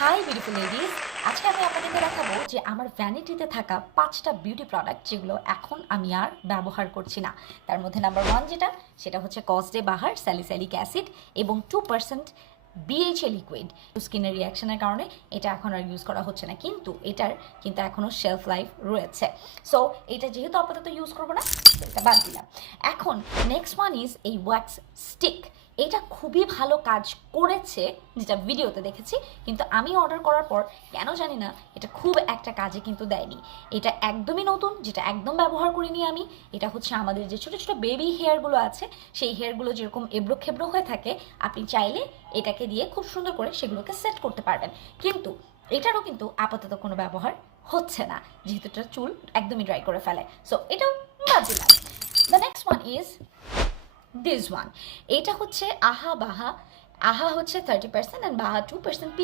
Hi beautiful ladies, আজকে আমি আপনাদেরকে দেখাবো যে আমার ভ্যানিটিতে থাকা 5টা বিউটি প্রোডাক্ট যেগুলো এখন আমি আর ব্যবহার করছি না। তার মধ্যে নাম্বার 1 সেটা হচ্ছে কসডে বাহার স্যালিসাইলিক অ্যাসিড এবং 2% বিএইচএ লিকুইড। স্কিনের রিয়াকশনের কারণে এটা এখন আর ইউজ করা হচ্ছে না, কিন্তু এটার কিন্তু এখনও শেলফ লাইফ রয়েছে। সো এটা যেহেতু আপাতত ইউজ করবো না, এটা বাদ দিলাম। এখন নেক্সট ওয়ান ইজ এই ওয়্যাক্স স্টিক। এটা খুবই ভালো কাজ করেছে যেটা ভিডিওতে দেখেছি, কিন্তু আমি অর্ডার করার পর কেন জানি না এটা খুব একটা কাজে কিন্তু দেয়নি। এটা একদমই নতুন, যেটা একদম ব্যবহার করিনি আমি। এটা হচ্ছে আমাদের যে ছোটো ছোটো বেবি হেয়ারগুলো আছে, সেই হেয়ারগুলো যেরকম এবড়ো খেবড়ো হয়ে থাকে, আপনি চাইলে এটাকে দিয়ে খুব সুন্দর করে সেগুলোকে সেট করতে পারবেন। কিন্তু এটারও কিন্তু আপাতত কোনো ব্যবহার হচ্ছে না, যেহেতু এটা চুল একদমই ড্রাই করে ফেলে। সো এটাও বাদ দিলাম। The next one is this one. এটা হচ্ছে আহা বাহা। আহা হচ্ছে 30% অ্যান্ড বাহা 2%